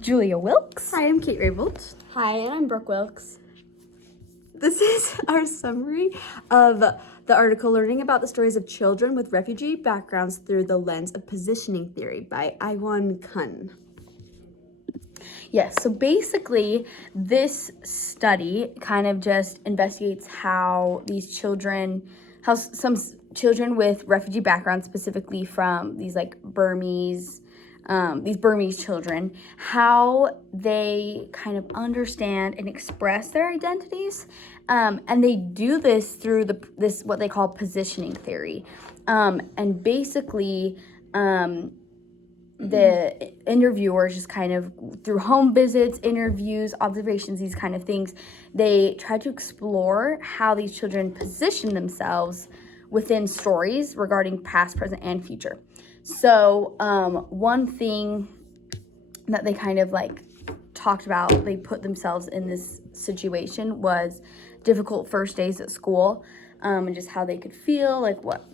Julia Wilkes. Hi, I'm Kate Raybolt. Hi, and I'm Brooke Wilkes. This is our summary of the article Learning About the Stories of Children with Refugee Backgrounds Through the Lens of Positioning Theory by Iwan Kun. Yes, so basically this study kind of just investigates how some children with refugee backgrounds, specifically from these Burmese children, how they kind of understand and express their identities. And they do this through this what they call positioning theory. And basically, the interviewers just kind of through home visits, interviews, observations, these kind of things, they try to explore how these children position themselves within stories regarding past, present, and future. So one thing that they kind of talked about, they put themselves in this situation, was difficult first days at school. And just how they could feel, what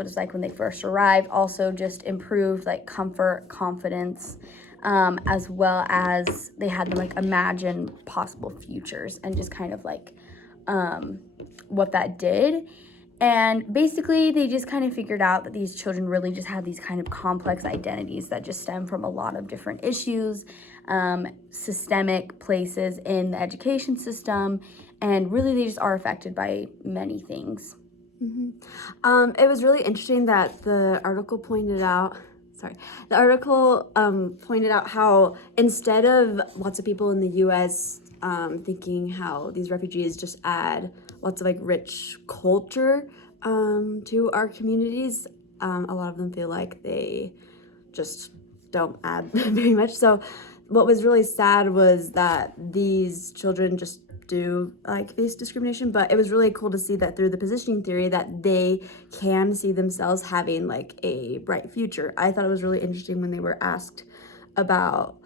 it's like when they first arrived. Also just improved comfort, confidence, as well as they had them imagine possible futures and just kind of what that did. And basically they just kind of figured out that these children really just had these kind of complex identities that just stem from a lot of different issues, systemic places in the education system, and really they just are affected by many things. Mm-hmm. It was really interesting that the article pointed out how instead of lots of people in the U.S. Thinking how these refugees just add lots of rich culture to our communities, a lot of them feel like they just don't add very much. So what was really sad was that these children just do face discrimination, but it was really cool to see that through the positioning theory that they can see themselves having a bright future. I thought it was really interesting when they were asked about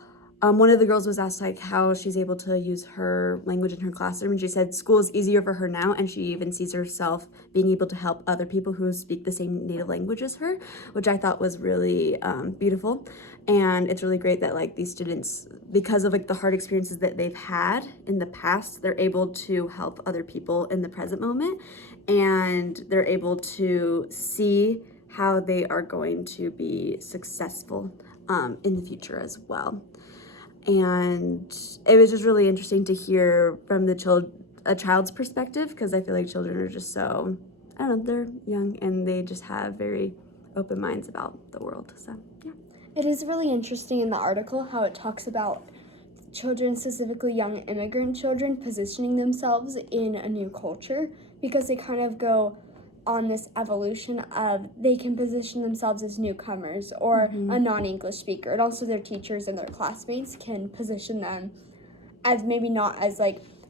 one of the girls was asked how she's able to use her language in her classroom, and she said school is easier for her now, and she even sees herself being able to help other people who speak the same native language as her, which I thought was really beautiful. And it's really great that these students, because of the hard experiences that they've had in the past, they're able to help other people in the present moment, and they're able to see how they are going to be successful in the future as well. And it was just really interesting to hear from a child's perspective, because I feel like children are just so, I don't know, they're young and they just have very open minds about the world. So yeah. It is really interesting in the article how it talks about children, specifically young immigrant children, positioning themselves in a new culture, because they kind of go on this evolution of they can position themselves as newcomers or a non-English speaker, and also their teachers and their classmates can position them as maybe not as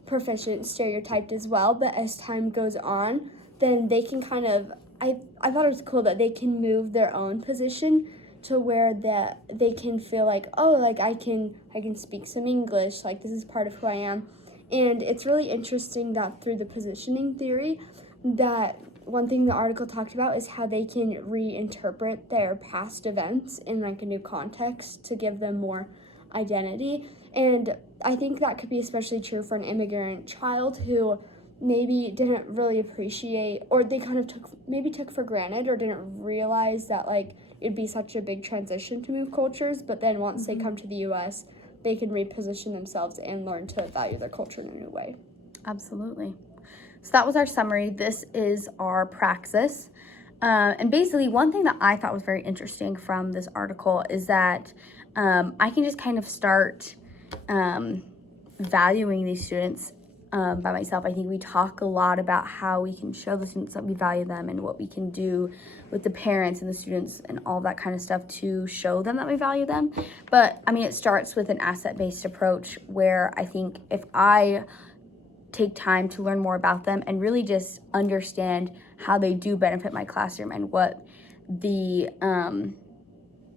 proficient, stereotyped as well, but as time goes on, then they can kind of, I thought it was cool that they can move their own position to where that they can feel I can speak some English, this is part of who I am. And it's really interesting that through the positioning theory, that one thing the article talked about is how they can reinterpret their past events in a new context to give them more identity. And I think that could be especially true for an immigrant child who maybe didn't really appreciate, or they kind of took for granted or didn't realize that it'd be such a big transition to move cultures, but then once they come to the U.S., they can reposition themselves and learn to value their culture in a new way. Absolutely. So that was our summary. This is our praxis. And basically, one thing that I thought was very interesting from this article is that I can just kind of start valuing these students by myself. I think we talk a lot about how we can show the students that we value them and what we can do with the parents and the students and all that kind of stuff to show them that we value them. But I mean, it starts with an asset-based approach where I think if I take time to learn more about them and really just understand how they do benefit my classroom and what the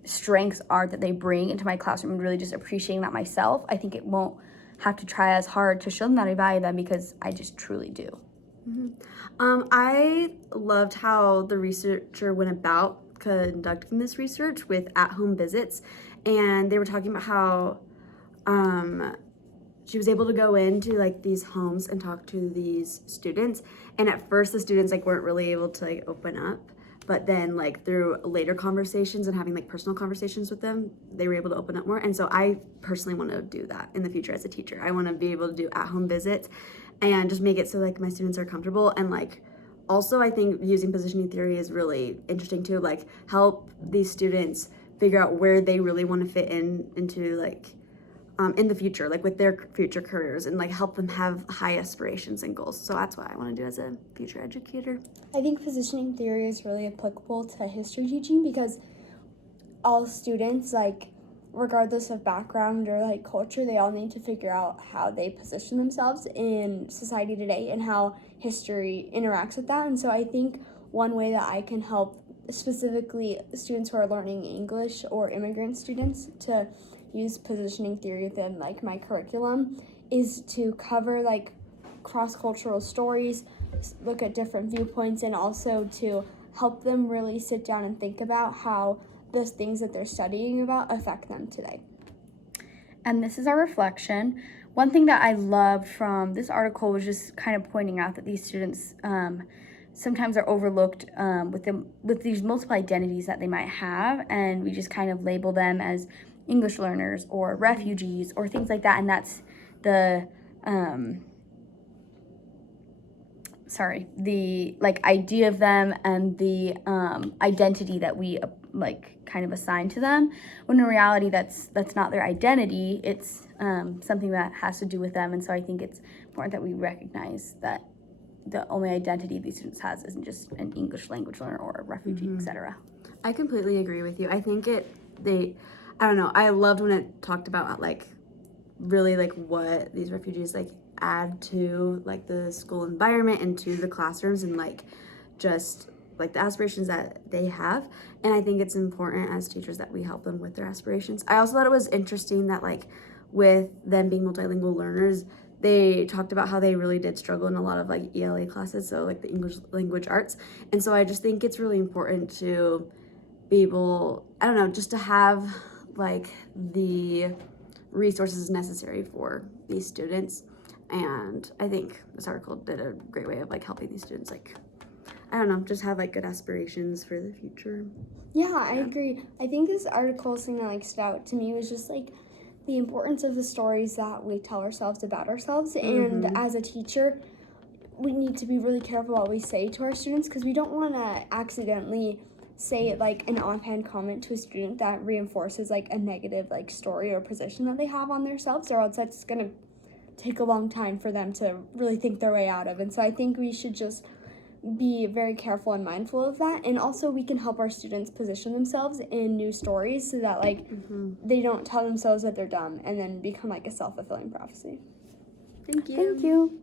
strengths are that they bring into my classroom, and really just appreciating that myself, I think it won't have to try as hard to show them that I value them, because I just truly do. I loved how the researcher went about conducting this research with at-home visits, and they were talking about how she was able to go into like these homes and talk to these students, and at first the students like weren't really able to like open up, but then like through later conversations and having like personal conversations with them, they were able to open up more. And so I personally want to do that in the future as a teacher. I want to be able to do at-home visits and just make it so like my students are comfortable. And like also I think using positioning theory is really interesting too, like help these students figure out where they really want to fit into like in the future, like with their future careers, and like help them have high aspirations and goals. So that's what I want to do as a future educator. I think positioning theory is really applicable to history teaching because all students, like regardless of background or like culture, they all need to figure out how they position themselves in society today and how history interacts with that. And so I think one way that I can help specifically students who are learning English or immigrant students to use positioning theory within like my curriculum is to cover like cross-cultural stories, look at different viewpoints, and also to help them really sit down and think about how those things that they're studying about affect them today. And this is our reflection. One thing that I loved from this article was just kind of pointing out that these students sometimes are overlooked with these multiple identities that they might have, and we just kind of label them as English learners or refugees or things like that, and that's the the like idea of them and the identity that we like kind of assign to them, when in reality that's not their identity. It's something that has to do with them. And so I think it's important that we recognize that the only identity these students has isn't just an English language learner or a refugee, etc. I completely agree with you. I think I don't know, I loved when it talked about like really like what these refugees like add to like the school environment and to the classrooms, and like just like the aspirations that they have. And I think it's important as teachers that we help them with their aspirations. I also thought it was interesting that like with them being multilingual learners, they talked about how they really did struggle in a lot of like ELA classes, so like the English language arts. And so I just think it's really important to be able, I don't know, just to have like the resources necessary for these students. And I think this article did a great way of like helping these students like, I don't know, just have like good aspirations for the future. Yeah, I agree. I think this article, thing that like stood out to me was just like the importance of the stories that we tell ourselves about ourselves. And as a teacher, we need to be really careful what we say to our students, because we don't want to accidentally say like an offhand comment to a student that reinforces like a negative like story or position that they have on themselves, or else that's gonna take a long time for them to really think their way out of. And so I think we should just be very careful and mindful of that. And also we can help our students position themselves in new stories so that like they don't tell themselves that they're dumb and then become like a self-fulfilling prophecy. Thank you. Thank you.